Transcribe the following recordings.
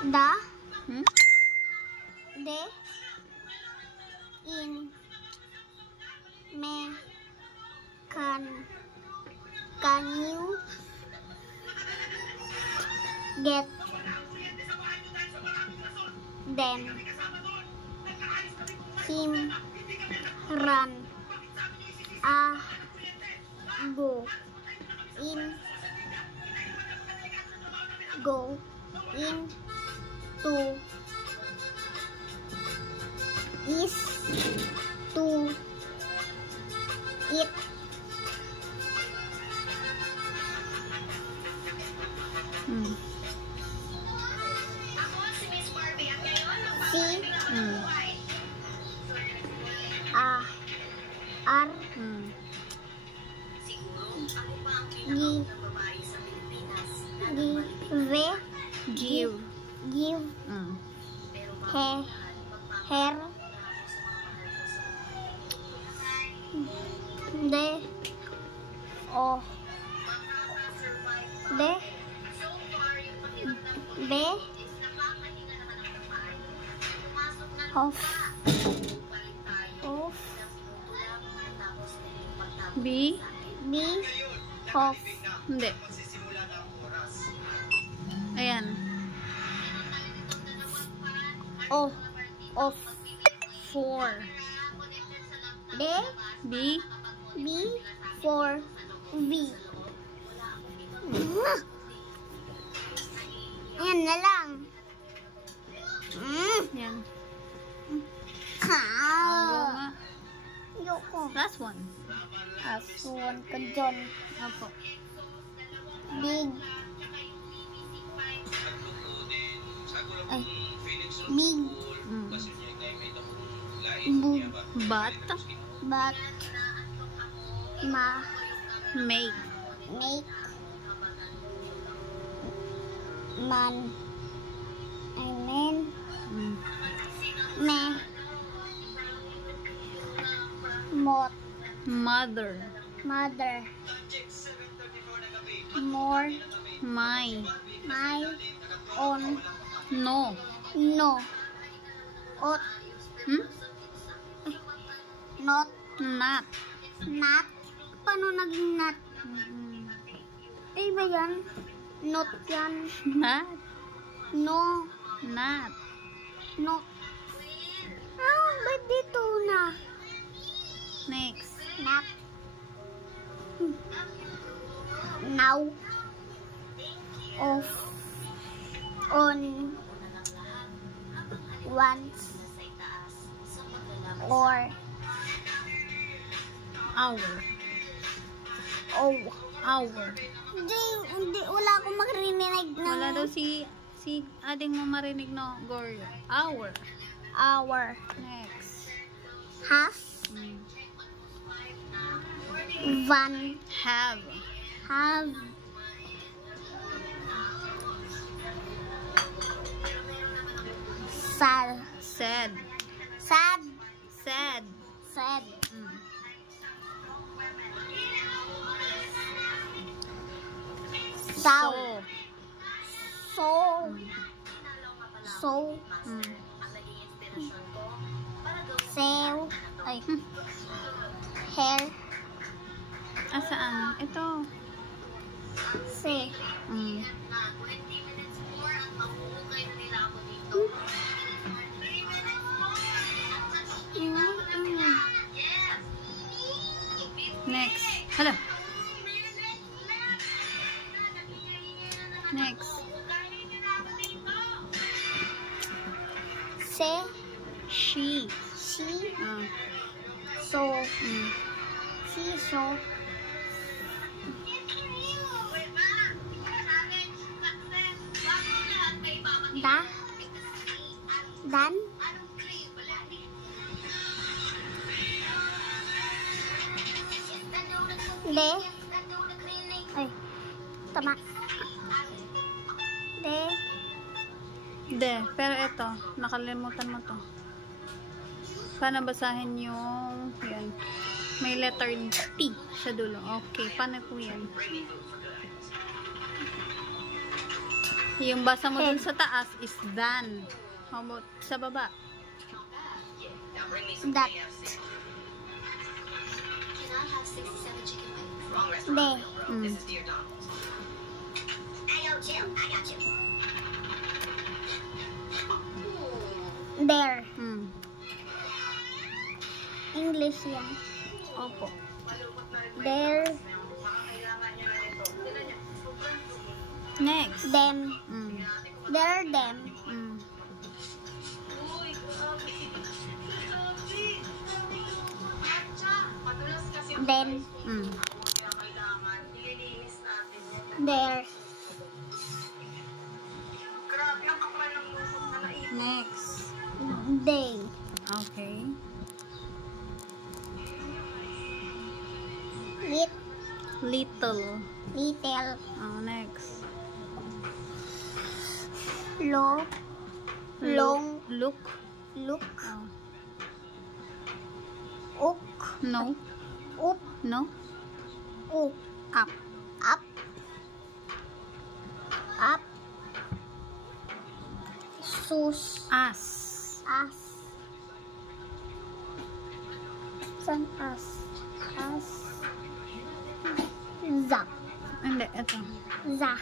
Da. Hmm? De. In. Me. Can you get them him run go into is to it C R give her of B of hindi. Ayan. of 4 B for V. Ayan na lang. Yan. Ha. Go nga. Yoko. Last one. Asuan ka dyan. Opo. Big. But make man me mother more my on no ot not paano naging not? Eh ba yan? Not yan. Not No. Not ba't dito na? Next. Not. Now. Off. On. Once. Or. Hour. Hindi, wala akong marinig na. Wala daw si ading mo marinig no Goryo. Hour. Next. Half. Van. Have. Said. Hair. Saan? Ito. Next. Hala. Next. She. So. Dan. Tama. Pero ito, nakalimutan mo to. Paano basahin yung yan? May letter T sa dulo. Okay, paano po yan? Yung basa mo dun sa taas is than. How about sa baba? That. De. Mm. There. Mm. English yan. Opo. There. Next. Them. Mm. There them. Mm. Then. Mm. There. Next. They. Okay. Lit. Little. Little. Next. Low. Long. Look. Look. Oh. Uk. No. Up. No. Up. Up. Up. Up. Sus. As. As. San as. As. Za. Hindi, ito. Za.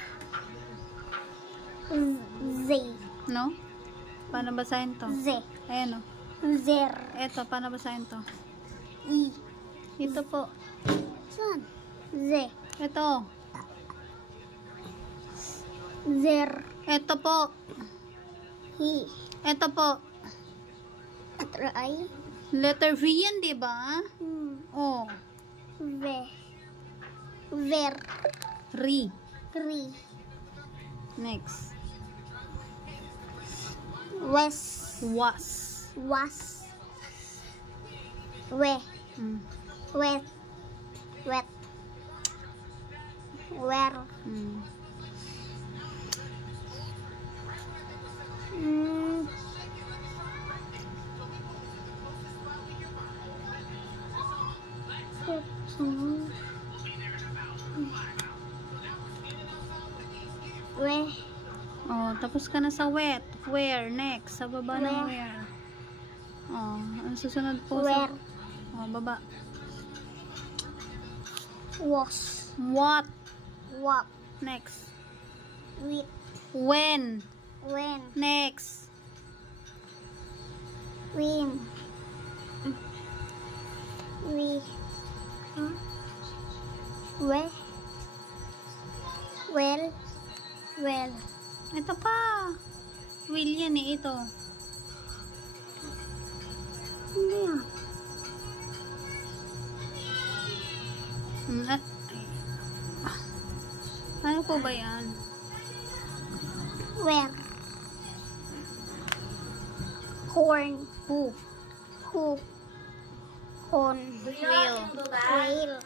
Z. No? Paano basahin to? Z. Ayan o. Zer. Ito, paano basahin to? I. Ito po. San? Z. Ito. Zer. Ito po. Hi. Ito po. Atray. Letter V yan, di ba? Oh. Ve. Ver. Ri. Ri. Next. Wes. Was. Was. We. Mm. Wet. Wet. Where. Mm. We. Oh, tapos ka na sa wet. Where? Next. Sa baba ng Where. where. Oh, ang susunod po Where. sa... Oh, baba. Was. What? What. Next. With. When? When. Next. When. We. Where. Well. Well. Ito pa. Will yan eh, ito. Hindi yan. Ano po ba yan? Where. Corn. Who? Who. Corn. Will. Whale.